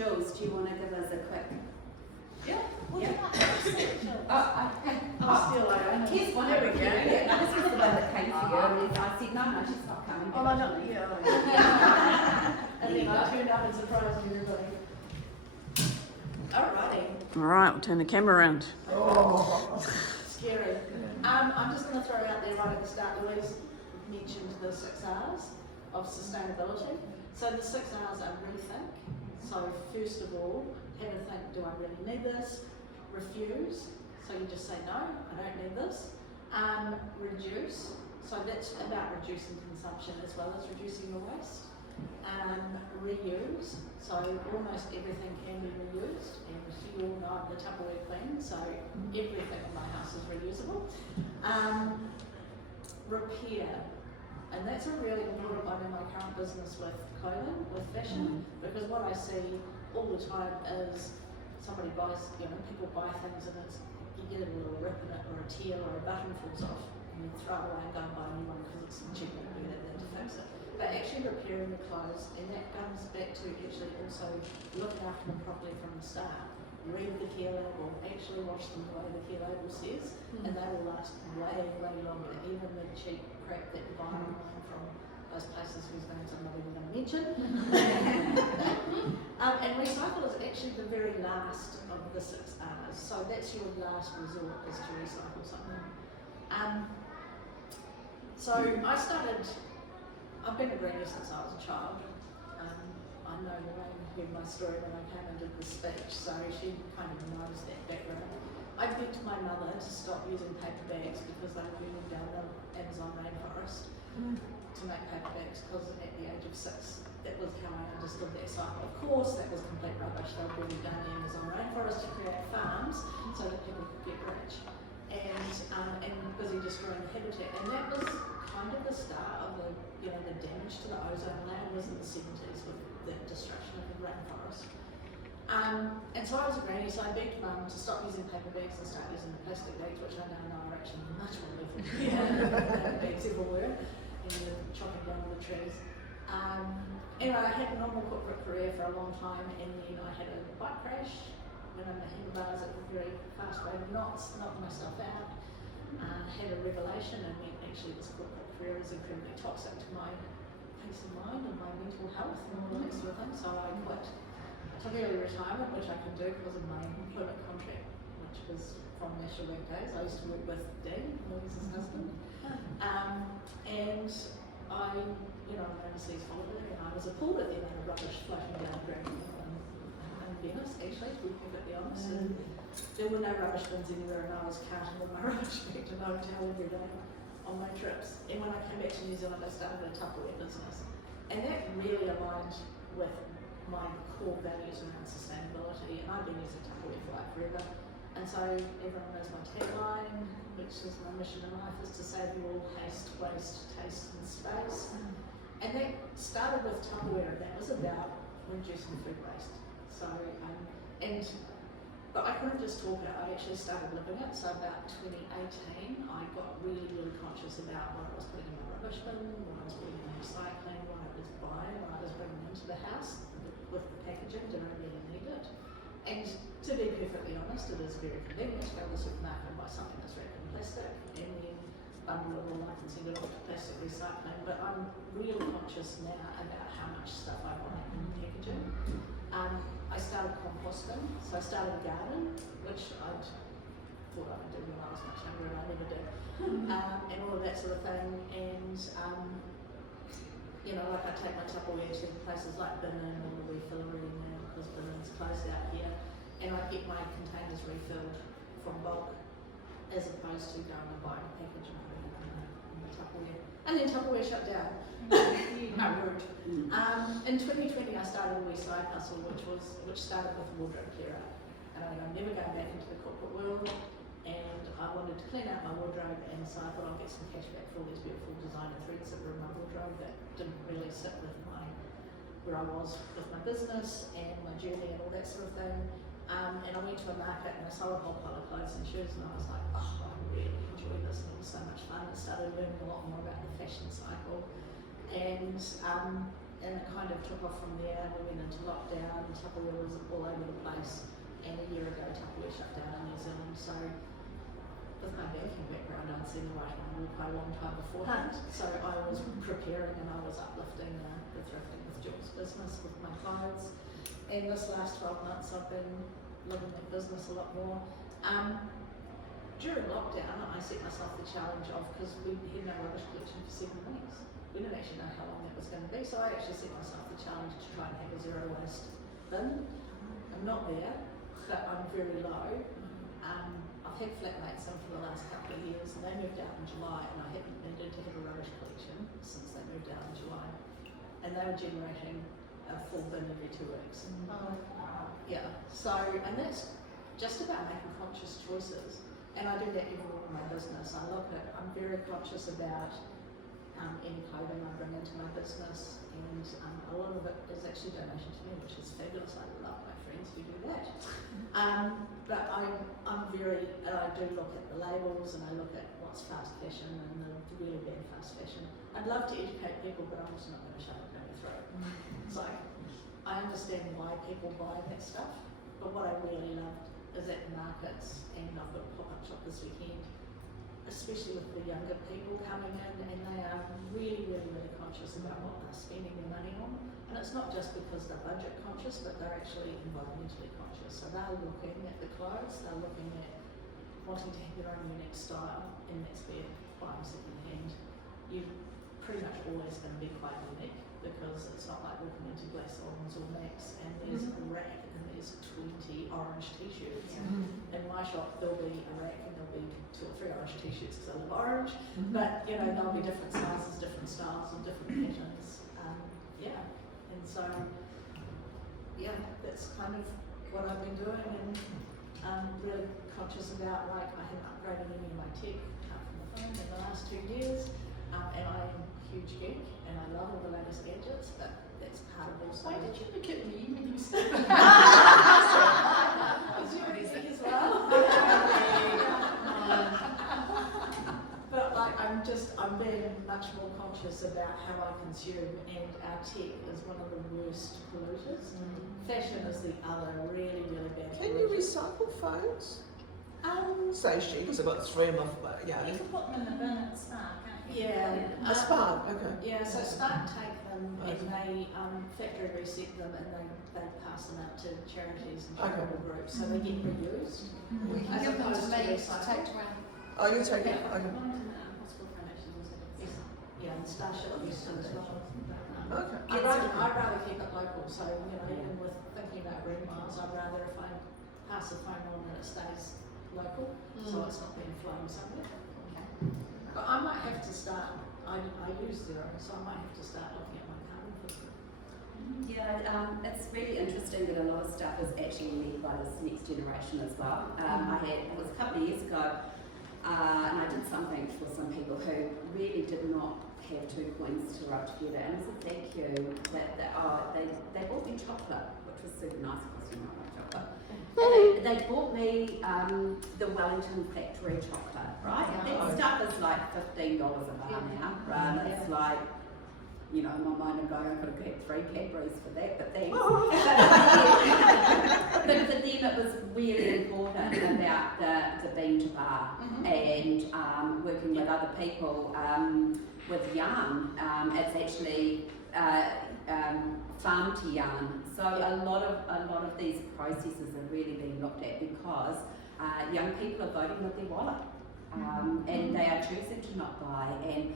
Jules, do you want to give us a quick? Yeah. Would Yeah. you like to sit, Jules? Oh, Still like here's one over here. Yeah, no, this was the one that came for you. And I said, no, she's not coming. Oh, I know, yeah. And then I turned up and surprised everybody. Alrighty. All right, we'll turn the camera around. Scary. I'm just going to throw out there right at the start, Louise mentioned the 6 R's of sustainability. So the 6 R's are rethink. So first of all, have a think, do I really need this? Refuse. So you just say, no, I don't need this. Reduce. So that's about reducing consumption as well as reducing your waste. Reuse. So almost everything can be reused. And you all know I'm the Tupperware queen, so everything in my house is reusable. Repair. And that's a really important one in my current business with clothing, with fashion, because what I see all the time is somebody buys, people buy things and you get a little rip in it or a tear or a button falls off and you throw it away and go and buy a new one because it's cheaper to do that than to fix it. But actually repairing the clothes, and that comes back to actually also looking after them properly from the start. Read the care label, actually wash them the way the care label says, and they will last way, way longer. Even the cheap crap that you buy online from those places whose names I'm not even going to mention. And recycle is actually the very last of the 6 R's. So that's your last resort, is to recycle something. So I've been a granny since I was a child. I know Lorraine heard my story when I came and did the speech, so she kind of knows that background. I begged my mother to stop using paper bags because they were burning down the Amazon rainforest to make paper bags, because at the age of 6, that was how I understood that cycle. Of course, that was complete rubbish. They were burning down the Amazon rainforest to create farms so that people could get rich and busy destroying the habitat. And that was kind of the start of the damage to the ozone layer was in the 70s with the destruction of the rainforest. And so I was a granny, so I begged Mum to stop using paper bags and start using the plastic bags, which I now know are actually much more lethal than paper bags ever were, and chopping down all the trees. Anyway, I had a normal corporate career for a long time, and then I had a bike crash, went on the handlebars at a very fast rate of knots, knocked myself out, had a revelation, and went, actually this corporate career is incredibly toxic to my peace of mind and my mental health and all that sort of thing, so I quit. I took early retirement, which I could do because of my employment contract, which was from National Work Days. I used to work with Dean, Louise's husband, and I, overseas holiday, and I was appalled at the amount of rubbish floating down the drain in Venice, actually, to be perfectly honest. And there were no rubbish bins anywhere, and I was counting all my rubbish back to my hotel every day on my trips. And when I came back to New Zealand, I started a Tupperware business, and that really aligned with my core values around sustainability. And I've been using Tupperware for like forever. And so everyone knows my tagline, which is my mission in life, is to save you all haste, waste, taste and space. And that started with Tupperware, and that was about reducing food waste. So, but I couldn't just talk it, I actually started living it. So about 2018, I got really, really conscious about what I was putting in my rubbish bin, what I was putting in recycling, what I was buying, what I was bringing into the house with the packaging. Did I really need it? And to be perfectly honest, it is very convenient to go to the supermarket and buy something that's wrapped in plastic and then bundle it all up and send it off to plastic recycling. But I'm really conscious now about how much stuff I buy in packaging. I started composting, so I started a garden, which I thought I would do when I was much younger, and I never did, and all of that sort of thing. And like I take my Tupperware to places like Binnan or the Refillery now, because Binnan's closed out here, and I get my containers refilled from bulk, as opposed to going and buying a package and putting it in the Tupperware. And then Tupperware shut down. No, rude. In 2020, I started a wee side hustle, which started with wardrobe clear out. And I'm never going back into the corporate world, and I wanted to clean out my wardrobe, and so I thought I'd get some cash back for all these beautiful designer threads that were in my wardrobe that didn't really sit with where I was with my business and my journey and all that sort of thing. And I went to a market and I saw a whole pile of clothes and shoes, and I was like, oh, I really enjoy this, and it was so much fun. I started learning a lot more about the fashion cycle, and and it kind of took off from there. We went into lockdown, Tupperware was all over the place, and a year ago Tupperware shut down in New Zealand. So with my banking background, I'd seen the writing on the wall quite a long time beforehand. So I was preparing and I was uplifting the thrifting with Jules business with my clothes. And this last 12 months I've been living that business a lot more. During lockdown, I set myself the challenge of, because we had no rubbish collection for 7 weeks. We didn't actually know how long that was going to be, so I actually set myself the challenge to try and have a zero waste bin. I'm not there, but I'm very low. I've had flatmates in for the last couple of years, and they moved out in July, and I haven't needed to have a rubbish collection since they moved out in July. And they were generating a full bin every 2 weeks. Yeah, so, and that's just about making conscious choices. And I do that everywhere in my business. I'm very conscious about any clothing I bring into my business, and a lot of it is actually donation to me, which is fabulous. I love my friends who do that. But I do look at the labels, and I look at what's fast fashion and the really bad fast fashion. I'd love to educate people, but I'm also not going to shove it down their throat. It's like, I understand why people buy that stuff, but what I really loved is at the markets, and I've got a pop-up shop this weekend, especially with the younger people coming in, and they are really, really, really conscious about what they're spending their money on. And it's not just because they're budget conscious, but they're actually environmentally conscious. So they're looking at the clothes, they're looking at wanting to have their own unique style, and that's where buying second hand, you're pretty much always going to be quite unique, because it's not like walking into Glassons or Max and there's a rack and there's 20 orange t-shirts. In my shop there'll be a rack and there'll be 2 or 3 orange t-shirts because I love orange, but you know, there'll be different sizes, different styles and different patterns. And so that's kind of what I've been doing, and really conscious about, like, I haven't upgraded any of my tech apart from the phone in the last 2 years, and I'm a huge geek and I love all the latest gadgets, but that's part of also. Why did you look at me when you said that? Is you a geek as well? But like, I'm being much more conscious about how I consume, and our tech is one of the worst polluters. Fashion is the other really, really bad polluter. Can you recycle phones? Say she, because I've got 3 of them. Yeah. You can put them in the bin at Spark, can't you? Yeah. A Spark, okay. Yeah, so Spark take them and they factory reset them, and they pass them out to charities and charitable groups, so they get reused. We can As give them to opposed to me to recycle. take to our Oh, you take it? Okay. hospital foundation also. Yeah, and Starship used to as well. Okay. I'd rather keep it local, so you know, even with thinking about green miles, I'd rather if I pass the phone on and it stays local, so it's not being flown somewhere. But I might have to start, I use Zero, so I might have to start looking at my carbon footprint. Yeah, it's really interesting that a lot of stuff is actually led by this next generation as well. It was a couple of years ago, and I did something for some people who really did not have 2 coins to rub together, and as a thank you, they bought me chocolate, which was super nice because you might like chocolate. They bought me the Wellington factory chocolate, right? That stuff is like $15 a bar now. It's like, you know, in my mind I'm going, I could have had 3 Cadburys for that, but thanks. But for them it was really important about the bean to bar and working with other people with yarn. It's actually farm to yarn. So a lot of these processes are really being looked at because young people are voting with their wallet, and they are choosing to not buy. And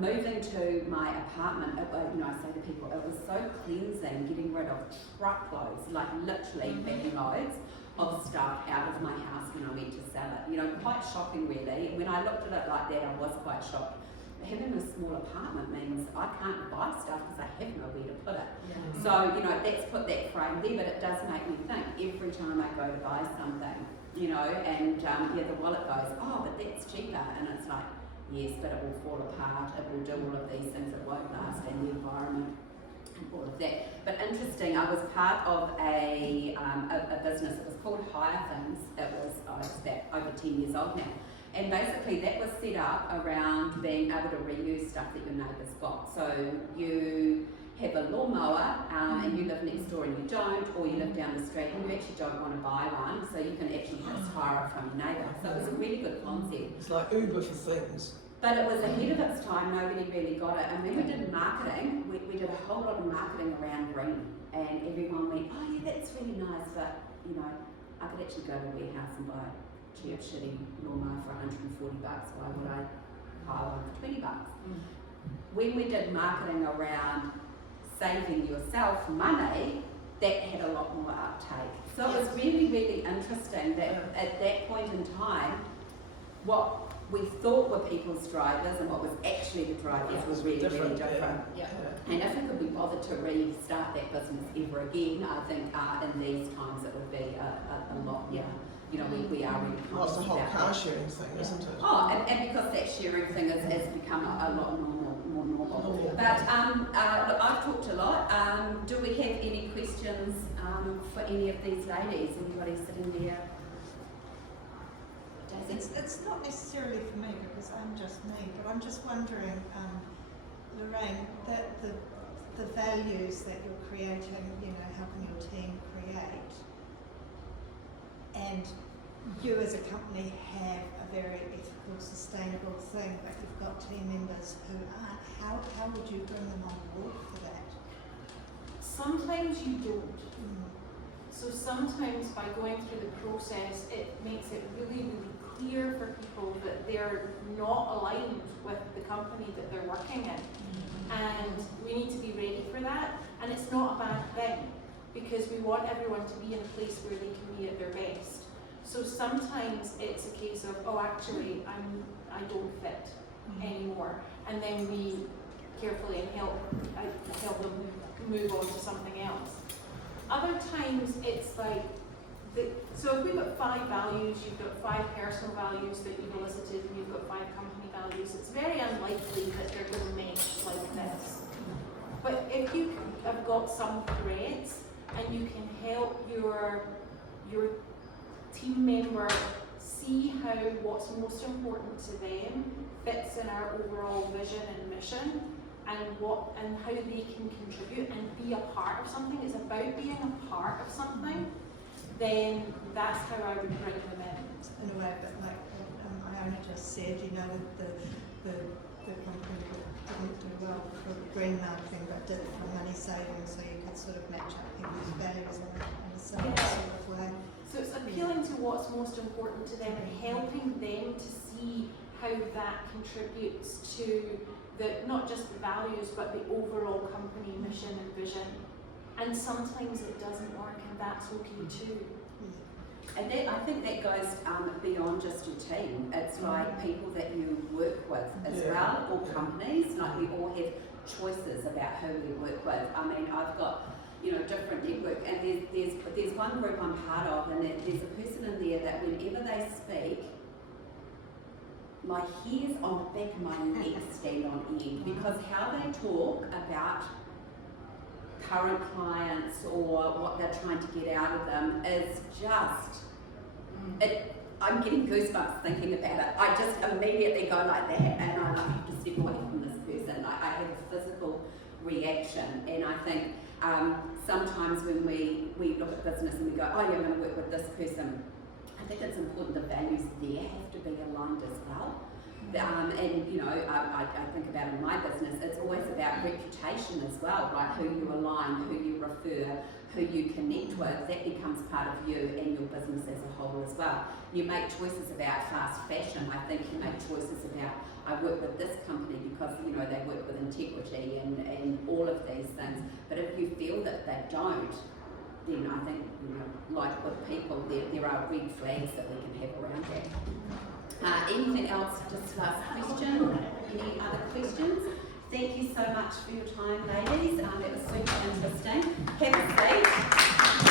moving to my apartment, you know, I say to people, it was so cleansing getting rid of truckloads, like literally bagloads of stuff out of my house when I went to sell it. You know, quite shocking really. When I looked at it like that, I was quite shocked. Having a small apartment means I can't buy stuff because I have nowhere to put it. So, you know, that's put that frame there, but it does make me think every time I go to buy something, you know, and the wallet goes, oh, but that's cheaper, and it's like, yes, but it will fall apart, it will do all of these things, it won't last, and the environment and all of that. But interesting, I was part of a business, it was called Hire Things. It was about over 10 years old now. And basically that was set up around being able to reuse stuff that your neighbours got. So you have a lawnmower and you live next door and you don't, or you live down the street and you actually don't want to buy one, so you can actually just hire it from your neighbour. So it was a really good concept. It's like Uber for things. But it was ahead of its time, nobody really got it. And when we did marketing, we did a whole lot of marketing around green. And everyone went, oh yeah, that's really nice, but you know, I could actually go to a warehouse and buy a cheap, shitty lawnmower for $140. Why would I hire one for $20? When we did marketing around saving yourself money, that had a lot more uptake. So it was really, really interesting that at that point in time, what we thought were people's drivers and what was actually the drivers was really, really different. And if we could be bothered to restart that business ever again, I think in these times it would be a lot more. You know, we are really conscious Well, it's the whole about car that. sharing thing, isn't it? Oh, and because that sharing thing has become a lot more normal. But look, I've talked a lot. Do we have any questions for any of these ladies? Anybody sitting there? It's not necessarily for me because I'm just me, but I'm just wondering, Lorraine, that the values that you're creating, you know, helping your team create, and you as a company have a very ethical, sustainable thing, but you've got team members who aren't. How would you bring them on board for that? Sometimes you don't. So sometimes by going through the process, it makes it really, really clear for people that they're not aligned with the company that they're working in. And we need to be ready for that. And it's not a bad thing, because we want everyone to be in a place where they can be at their best. So sometimes it's a case of, oh, actually, I don't fit anymore. And then we carefully help them move on to something else. Other times it's like, so if we've got 5 values, you've got 5 personal values that you've elicited, and you've got 5 company values, it's very unlikely that they're going to mesh like this. But if you have got some threads and you can help your team member see how what's most important to them fits in our overall vision and mission, and how they can contribute and be a part of something, it's about being a part of something, then that's how I would bring them in. In a way, but like Iona just said, you know, the company didn't do well for green marketing, but did it for money saving, so you could sort of match up people's values in a similar sort of way. So it's appealing to what's most important to them and helping them to see how that contributes to not just the values, but the overall company mission and vision. And sometimes it doesn't work, and that's okay too. And I think that goes beyond just your team. It's like people that you work with as well, or companies. Like we all have choices about who we work with. I mean, I've got, you know, different network, and there's one group I'm part of, and there's a person in there that whenever they speak, my hairs on the back of my neck stand on end, because how they talk about current clients or what they're trying to get out of them is just, I'm getting goosebumps thinking about it. I just immediately go like that, and I have to step away from this person. I have a physical reaction, and I think sometimes when we look at business and we go, oh yeah, I'm going to work with this person, I think it's important the values there have to be aligned as well. And you know, I think about in my business, it's always about reputation as well, right? Who you align, who you refer, who you connect with, that becomes part of you and your business as a whole as well. You make choices about fast fashion. I think you make choices about, I work with this company because, you know, they work with integrity and all of these things. But if you feel that they don't, then I think, you know, like with people, there are red flags that we can have around that. Anything else? Just last question. Any other questions? Thank you so much for your time, ladies. It was super interesting. Have a seat.